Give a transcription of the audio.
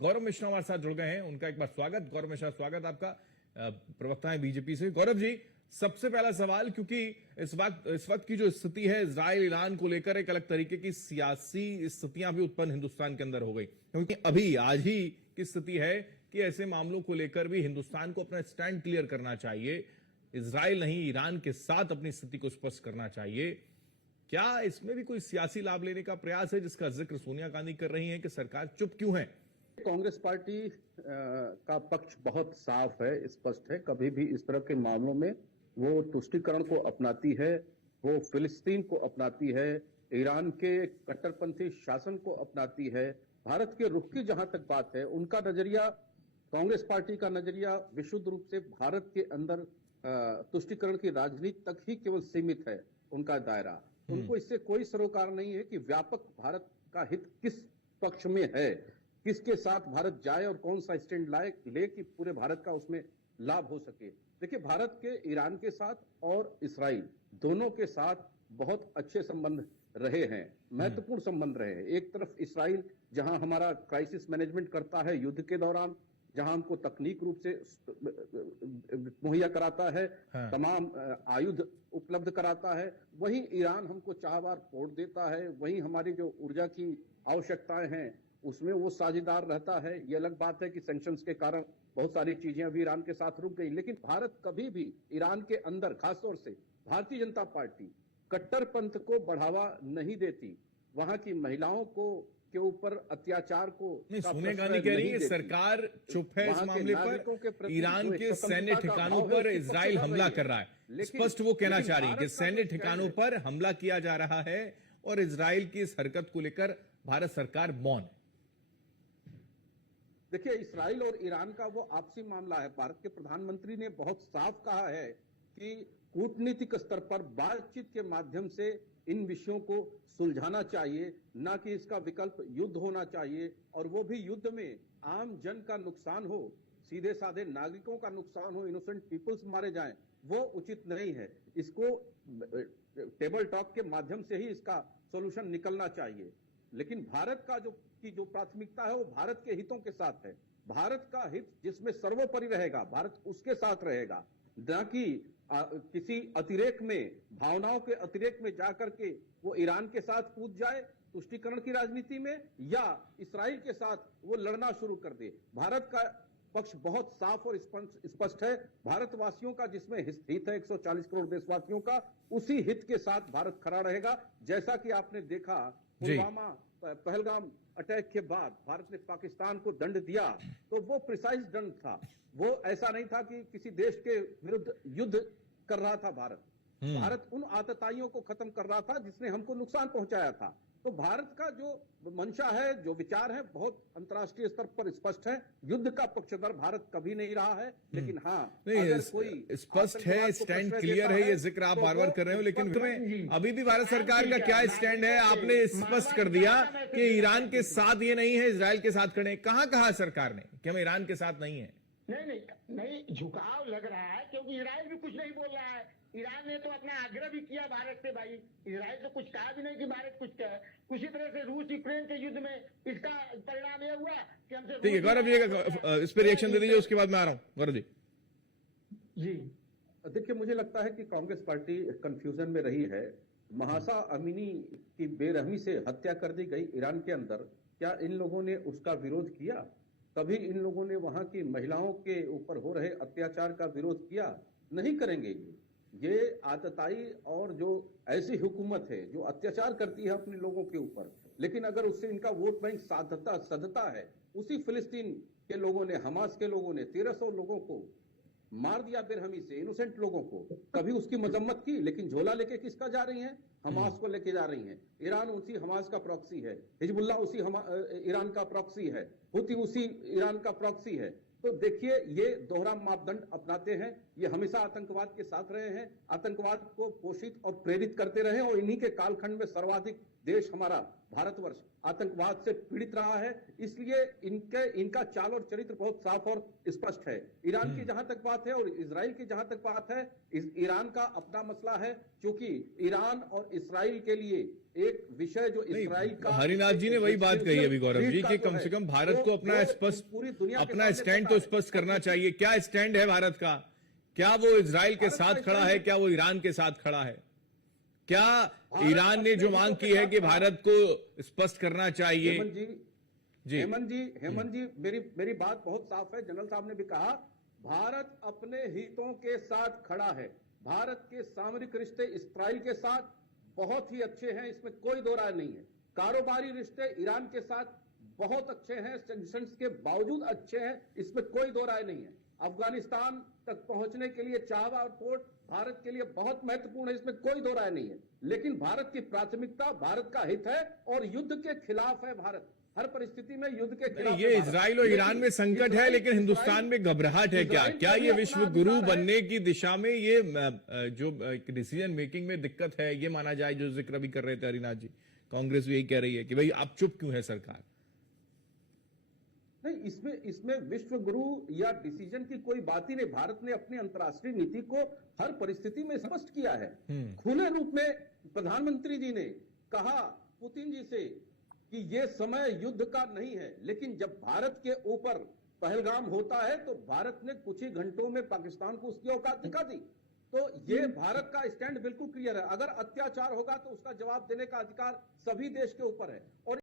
गौरव मिश्रा हमारे साथ जुड़ गए हैं। उनका एक बार स्वागत। गौरव मिश्रा, स्वागत आपका। प्रवक्ता है बीजेपी से। गौरव जी, सबसे पहला सवाल, क्योंकि इस वक्त की जो स्थिति है इजराइल ईरान को लेकर, एक अलग तरीके की सियासी स्थितियां भी उत्पन्न हिंदुस्तान के अंदर हो गई, क्योंकि अभी आज ही की स्थिति है कि ऐसे मामलों को लेकर भी हिंदुस्तान को अपना स्टैंड क्लियर करना चाहिए। इजराइल नहीं, ईरान के साथ अपनी स्थिति को स्पष्ट करना चाहिए। क्या इसमें भी कोई सियासी लाभ लेने का प्रयास है, जिसका जिक्र सोनिया गांधी कर रही हैं कि सरकार चुप क्यों है? कांग्रेस पार्टी का पक्ष बहुत साफ है, स्पष्ट है। कभी भी इस तरह के मामलों में वो तुष्टीकरण को अपनाती है, वो फिलिस्तीन को अपनाती है, ईरान के कट्टरपंथी शासन को अपनाती है। भारत के रुख की जहां तक बात है, उनका नजरिया, कांग्रेस पार्टी का नजरिया विशुद्ध रूप से भारत के अंदर तुष्टीकरण की राजनीति तक ही केवल सीमित है उनका दायरा। उनको इससे कोई सरोकार नहीं है कि व्यापक भारत का हित किस पक्ष में है, किसके साथ भारत जाए और कौन सा स्टैंड ले कि पूरे भारत का उसमें लाभ हो सके। देखिए, भारत के ईरान के साथ और इस्राइल दोनों के साथ बहुत अच्छे संबंध रहे हैं, महत्वपूर्ण संबंध रहे हैं। एक तरफ इस्राइल जहां हमारा क्राइसिस मैनेजमेंट करता है युद्ध के दौरान, जहां हमको तकनीक रूप से मुहैया कराता है, हाँ। तमाम आयुध उपलब्ध कराता है, वहीं ईरान हमको चाहवार पोर्ट देता है, वहीं हमारी जो ऊर्जा की आवश्यकताएं हैं उसमें वो साझेदार रहता है। ये अलग बात है कि सैंक्शंस के कारण बहुत सारी चीजें अभी ईरान के साथ रुक गई, लेकिन भारत कभी भी ईरान के अंदर, खासतौर से भारतीय जनता पार्टी कट्टरपंथ को बढ़ावा नहीं देती। वहां की महिलाओं को के ऊपर अत्याचार को सोनिया गांधी कह रही है सरकार चुप है इस मामले पर। ईरान के सैन्य ठिकानों पर इजराइल हमला कर रहा है, स्पष्ट वो कहना चाह रही है कि सैन्य ठिकानों पर हमला किया जा रहा है और इजराइल की इस हरकत को लेकर भारत सरकार मौन है। देखिए, इस्राइल और ईरान का वो आपसी मामला है। भारत के प्रधानमंत्री ने बहुत साफ कहा है कि कूटनीतिक स्तर पर बातचीत के माध्यम से इन विषयों को सुलझाना चाहिए, ना कि इसका विकल्प युद्ध होना चाहिए, और वो भी युद्ध में आम जन का नुकसान हो, सीधे साधे नागरिकों का नुकसान हो, इनोसेंट पीपल्स मारे जाएं, वो उचित नहीं है। इसको टेबल टॉक के माध्यम से ही इसका सॉल्यूशन निकलना चाहिए। लेकिन भारत का जो प्राथमिकता है वो भारत के हितों के साथ है। भारत का हित जिसमें सर्वोपरि रहेगा, भारत उसके साथ रहेगा, न कि किसी अतिरेक में, भावनाओं के अतिरेक में जाकर के वो ईरान के साथ कूद जाए तुष्टीकरण की राजनीति में, या इस्राइल के साथ वो लड़ना शुरू कर दे। भारत का पक्ष बहुत साफ और स्पष्ट है। भारतवासियों का जिसमें हित है, 140 करोड़ देशवासियों का, उसी हित के साथ भारत खड़ा रहेगा। जैसा कि आपने देखा पुलवामा पहलगाम अटैक के बाद भारत ने पाकिस्तान को दंड दिया, तो वो प्रिसाइज दंड था, वो ऐसा नहीं था कि किसी देश के विरुद्ध युद्ध कर रहा था। भारत उन आतताइयों को खत्म कर रहा था जिसने हमको नुकसान पहुंचाया था। तो भारत का जो मंशा है, जो विचार है, बहुत अंतर्राष्ट्रीय स्तर पर स्पष्ट है। युद्ध का पक्षधर भारत कभी नहीं रहा है, लेकिन हाँ, अगर कोई स्पष्ट है, स्टैंड क्लियर है, ये जिक्र आप बार बार कर रहे हो, लेकिन अभी भी भारत सरकार का क्या स्टैंड है? आपने स्पष्ट कर दिया कि ईरान के साथ ये नहीं है, इजराइल के साथ खड़े। कहां कहा सरकार ने कि हम ईरान के साथ नहीं है? नहीं, झुकाव लग रहा है, क्योंकि इजराइल भी कुछ नहीं बोल रहा है। ईरान ने तो अपना आग्रह भी किया भारत से, भाई इजराइल तो कुछ कहा भी नहीं कि भारत कुछ कहे। उसी तरह से रूस यूक्रेन के युद्ध में इसका परिणाम यह हुआ कि हमसे। ठीक है गौरव जी, इस पर रिएक्शन दे दीजिए, उसके बाद मैं आ रहा हूं। गौरव जी। जी देखिए, मुझे लगता है कि कांग्रेस पार्टी कंफ्यूजन में रही है। महासा अमीनी की बेरहमी से हत्या कर दी गई ईरान के अंदर, क्या इन लोगों ने उसका विरोध किया? कभी इन लोगों ने वहां की महिलाओं के ऊपर हो रहे अत्याचार का विरोध किया? नहीं करेंगे। ये आतताई और जो ऐसी हुकूमत है जो अत्याचार करती है अपने लोगों के ऊपर, लेकिन अगर उससे इनका वोट बैंक सधता है। उसी फिलिस्तीन के लोगों ने, हमास के लोगों ने 1300 लोगों को मार दिया बेरहमी से, इनोसेंट लोगों को। कभी उसकी मजम्मत की, लेकिन झोला लेके किसका जा रही हैं? हमास को लेके जा रही हैं। ईरान उसी हमास का प्रॉक्सी है, हिजबुल्लाह उसी ईरान का प्रॉक्सी है, हुती उसी ईरान का प्रॉक्सी है। तो देखिए, ये दोहरा मापदंड अपनाते हैं। ये हमेशा आतंकवाद के साथ रहे हैं, आतंकवाद को पोषित और प्रेरित करते रहे, और इन्हीं के कालखंड में सर्वाधिक देश हमारा भारतवर्ष आतंकवाद से पीड़ित रहा है। इसलिए इनका चाल और चरित्र बहुत साफ और स्पष्ट है। ईरान की जहां तक बात है और इजराइल की जहां तक बात है, ईरान का अपना मसला है, क्योंकि ईरान और इस्राइल के लिए एक विषय जो इसराइल का, हरिनाथ जी ने वही बात कही अभी गौरव जी कि कम से कम भारत को अपना स्पष्ट पूरी दुनिया के अपना सामने स्टैंड पता तो है। स्पष्ट करना चाहिए। क्या स्टैंड है भारत का? क्या वो इजराइल के भारत साथ का खड़ा स्टैंड है? है। क्या वो ईरान के साथ खड़ा है? क्या भारत ईरान ने अपने जो मांग हितों की के है साथ कि खड़ा है। भारत को स्पष्ट करना चाहिए? हेमंत जी मेरी बात बहुत साफ है। जनरल साहब ने भी कहा भारत अपने हितों के साथ खड़ा है। भारत के सामरिक रिश्ते इसराइल के साथ बहुत ही अच्छे हैं, इसमें कोई दो राय नहीं है। कारोबारी रिश्ते ईरान के साथ बहुत अच्छे हैं, सैंक्शंस के बावजूद अच्छे हैं, इसमें कोई दो राय नहीं है। अफगानिस्तान तक पहुंचने के लिए चाहवा और पोर्ट भारत के लिए बहुत महत्वपूर्ण है, इसमें कोई दो राय नहीं है। लेकिन भारत की प्राथमिकता भारत का हित है और युद्ध के खिलाफ है। भारत हर परिस्थिति में युद्ध के खिलाफ ये है भारत। इजराइल और ईरान में संकट है, लेकिन हिंदुस्तान में घबराहट है क्या? इजराइल क्या का ये भी विश्व अपना गुरु अधिकार है। बनने की दिशा में ये जो डिसीजन मेकिंग में दिक्कत है, ये माना जाए, जो जिक्र भी कर रहे थे हरिनाथ जी? कांग्रेस भी यही कह रही है कि भाई आप चुप क्यों है सरकार? नहीं, इसमें विश्व गुरु या डिसीजन की कोई बात ही नहीं। भारत ने अपनी अंतर्राष्ट्रीय नीति को हर परिस्थिति में स्पष्ट किया है। खुले रूप में प्रधानमंत्री जी ने कहा पुतिन जी से कि ये समय युद्ध का नहीं है, लेकिन जब भारत के ऊपर पहलगाम होता है तो भारत ने कुछ ही घंटों में पाकिस्तान को उसकी औकात दिखा दी। तो ये भारत का स्टैंड बिल्कुल क्लियर है। अगर अत्याचार होगा तो उसका जवाब देने का अधिकार सभी देश के ऊपर है। और